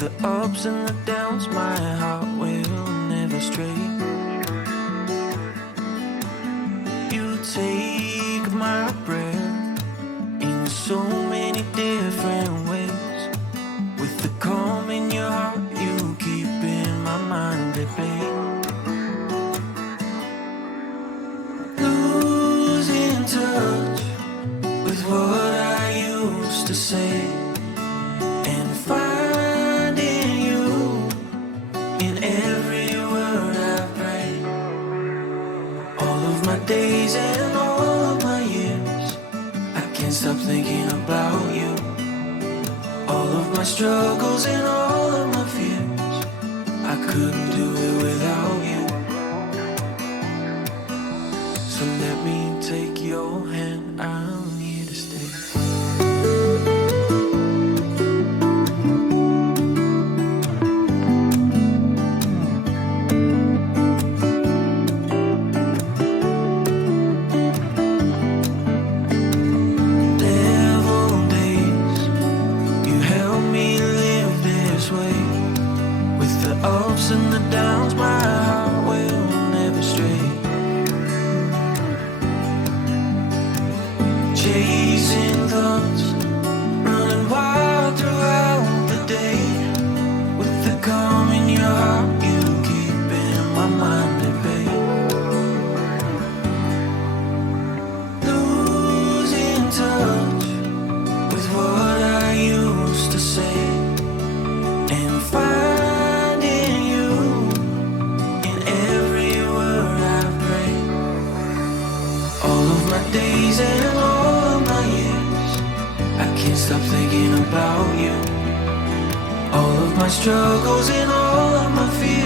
the ups and the downs, my heart will never stray. You take my breath in so many different ways. With the calm in your heart, you keep in my mind at bay. Losing touch with what I used to say, and finding you in every word I pray. All of my days and all of my years, I can't stop thinking about you. All of my struggles and all of my fears, I couldn't do it without you. So let me take your hand, I'm here to stay. Ups and the downs, my heart will never stray. Chasing thoughts, running wild throughout the day. With the calm in your heart, you keep in my mind at bay. Losing touch with what I used to say, and finding you in every word I pray. All of my days and all of my years, I can't stop thinking about you. All of my struggles and all of my fears,